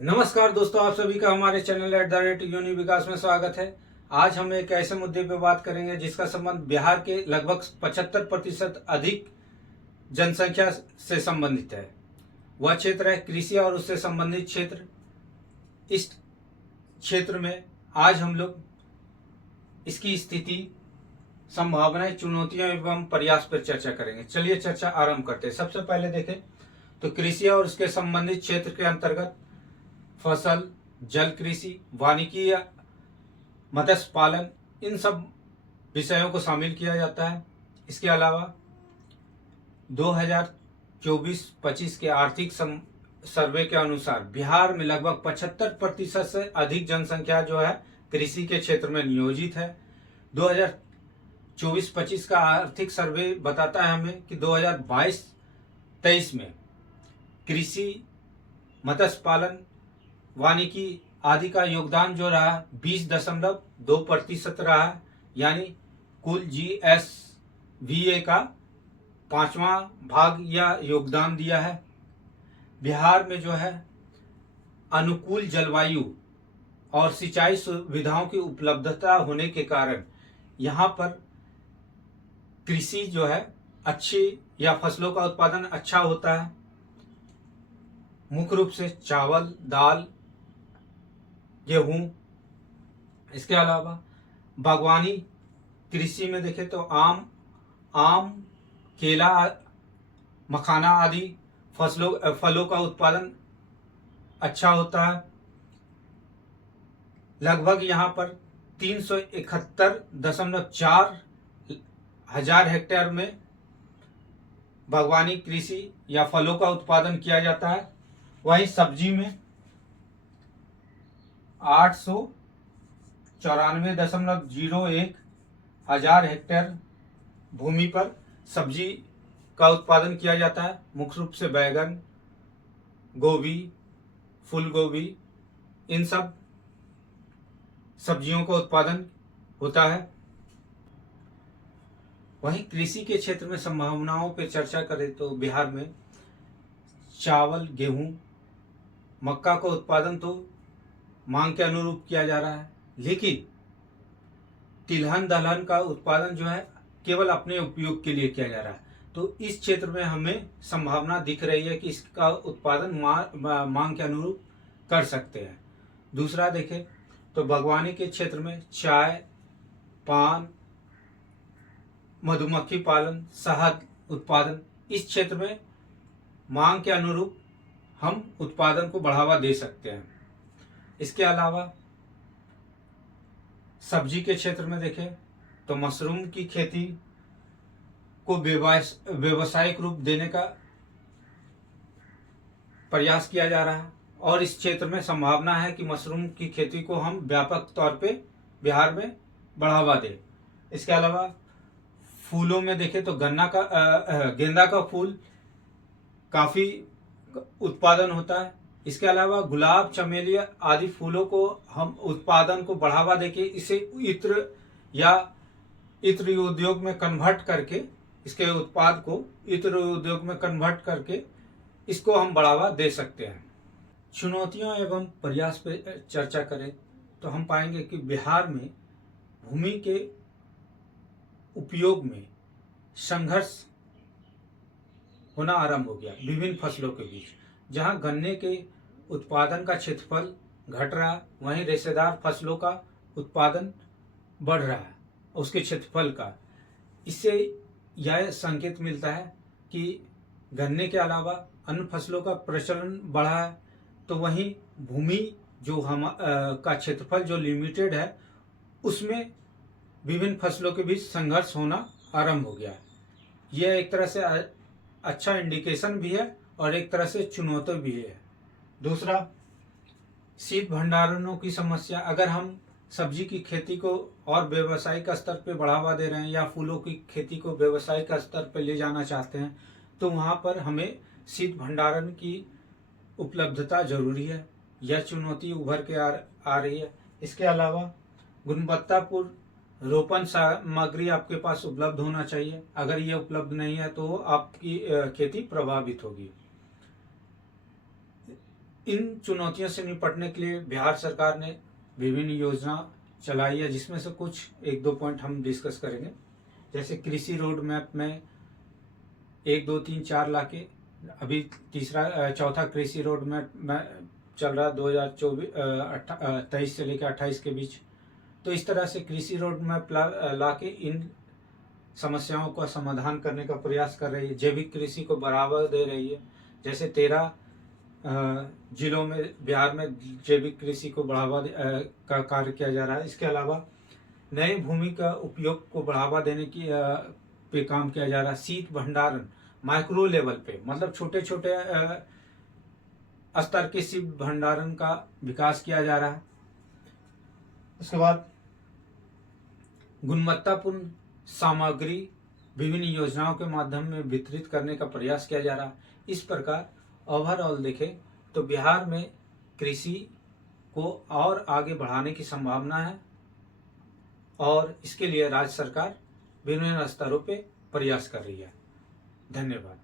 नमस्कार दोस्तों, आप सभी का हमारे चैनल यूनि विकास में स्वागत है। आज हम एक ऐसे मुद्दे पे बात करेंगे जिसका संबंध बिहार के लगभग 75% अधिक जनसंख्या से संबंधित है। वह क्षेत्र है कृषि और उससे संबंधित क्षेत्र। इस क्षेत्र में आज हम लोग इसकी स्थिति, संभावनाएं, चुनौतियां एवं प्रयास पर चर्चा करेंगे। चलिए चर्चा आरंभ करते हैं। सबसे पहले देखें तो कृषि और उसके संबंधित क्षेत्र के अंतर्गत फसल, जल कृषि, वानिकी या मत्स्य पालन, इन सब विषयों को शामिल किया जाता है। इसके अलावा 2024-25 के आर्थिक सर्वे के अनुसार बिहार में लगभग 75% से अधिक जनसंख्या जो है कृषि के क्षेत्र में नियोजित है। 2024-25 का आर्थिक सर्वे बताता है हमें कि 2022-23 में कृषि, मत्स्य पालन, वानिकी आदि का योगदान जो रहा 20.2% रहा, यानी कुल GSVA का 5वां भाग या योगदान दिया है। बिहार में जो है अनुकूल जलवायु और सिंचाई सुविधाओं की उपलब्धता होने के कारण यहाँ पर कृषि जो है अच्छी या फसलों का उत्पादन अच्छा होता है। मुख्य रूप से चावल, दाल, गेहूं। इसके अलावा बागवानी कृषि में देखें तो आम, केला, मखाना आदि फलों का उत्पादन अच्छा होता है। लगभग यहाँ पर 371.4 हजार हेक्टेयर में बागवानी कृषि या फलों का उत्पादन किया जाता है। वहीं सब्जी में 894.01 हजार हेक्टेयर भूमि पर सब्जी का उत्पादन किया जाता है। मुख्य रूप से बैगन, गोभी, फूल गोभी, इन सब सब्जियों का उत्पादन होता है। वहीं कृषि के क्षेत्र में संभावनाओं पर चर्चा करें तो बिहार में चावल, गेहूं, मक्का का उत्पादन तो मांग के अनुरूप किया जा रहा है, लेकिन तिलहन दलहन का उत्पादन जो है केवल अपने उपयोग के लिए किया जा रहा है। तो इस क्षेत्र में हमें संभावना दिख रही है कि इसका उत्पादन मांग के अनुरूप कर सकते हैं। दूसरा देखें तो बागवानी के क्षेत्र में चाय, पान, मधुमक्खी पालन, शहद उत्पादन, इस क्षेत्र में मांग के अनुरूप हम उत्पादन को बढ़ावा दे सकते हैं। इसके अलावा सब्जी के क्षेत्र में देखें तो मशरूम की खेती को व्यवसायिक रूप देने का प्रयास किया जा रहा है और इस क्षेत्र में संभावना है कि मशरूम की खेती को हम व्यापक तौर पे बिहार में बढ़ावा दें। इसके अलावा फूलों में देखें तो गेंदा का फूल काफी उत्पादन होता है। इसके अलावा गुलाब, चमेली आदि फूलों को हम उत्पादन को बढ़ावा देके इसे इत्र या इत्र उद्योग में कन्वर्ट करके, इसके उत्पाद को इत्र उद्योग में कन्वर्ट करके इसको हम बढ़ावा दे सकते हैं। चुनौतियों एवं प्रयास पे चर्चा करें तो हम पाएंगे कि बिहार में भूमि के उपयोग में संघर्ष होना आरंभ हो गया विभिन्न फसलों के बीच। जहां गन्ने के उत्पादन का क्षेत्रफल घट रहा, वहीं रेशेदार फसलों का उत्पादन बढ़ रहा है उसके क्षेत्रफल का। इससे यह संकेत मिलता है कि गन्ने के अलावा अन्य फसलों का प्रचलन बढ़ा है, तो वहीं भूमि जो का क्षेत्रफल जो लिमिटेड है उसमें विभिन्न फसलों के बीच संघर्ष होना आरंभ हो गया है। यह एक तरह से अच्छा इंडिकेशन भी है और एक तरह से चुनौती भी है। दूसरा, शीत भंडारणों की समस्या। अगर हम सब्जी की खेती को और व्यावसायिक स्तर पर बढ़ावा दे रहे हैं या फूलों की खेती को व्यावसायिक स्तर पर ले जाना चाहते हैं तो वहाँ पर हमें शीत भंडारण की उपलब्धता जरूरी है। यह चुनौती उभर के आ रही है। इसके अलावा गुणवत्तापूर्ण रोपण सामग्री आपके पास उपलब्ध होना चाहिए। अगर ये उपलब्ध नहीं है तो आपकी खेती प्रभावित होगी। इन चुनौतियों से निपटने के लिए बिहार सरकार ने विभिन्न योजना चलाई है, जिसमें से कुछ 1-2 पॉइंट हम डिस्कस करेंगे। जैसे कृषि रोड मैप में 1, 2, 3, 4 ला के अभी चौथा कृषि रोड मैप में चल रहा 2023 से लेकर 28 के बीच। तो इस तरह से कृषि रोड मैप ला के इन समस्याओं का समाधान करने का प्रयास कर रही है। जैविक कृषि को बढ़ावा दे रही है। जैसे 13 जिलों में बिहार में जैविक कृषि को बढ़ावा का कार्य किया जा रहा है। इसके अलावा नए भूमि का उपयोग को बढ़ावा देने की पे काम किया जा रहा है। शीत भंडारण माइक्रो लेवल पे, मतलब छोटे छोटे स्तर के शीत भंडारण का विकास किया जा रहा है। उसके बाद गुणवत्तापूर्ण सामग्री विभिन्न योजनाओं के माध्यम में वितरित करने का प्रयास किया जा रहा है। इस प्रकार ओवरऑल देखें तो बिहार में कृषि को और आगे बढ़ाने की संभावना है और इसके लिए राज्य सरकार विभिन्न स्तरों पे प्रयास कर रही है। धन्यवाद।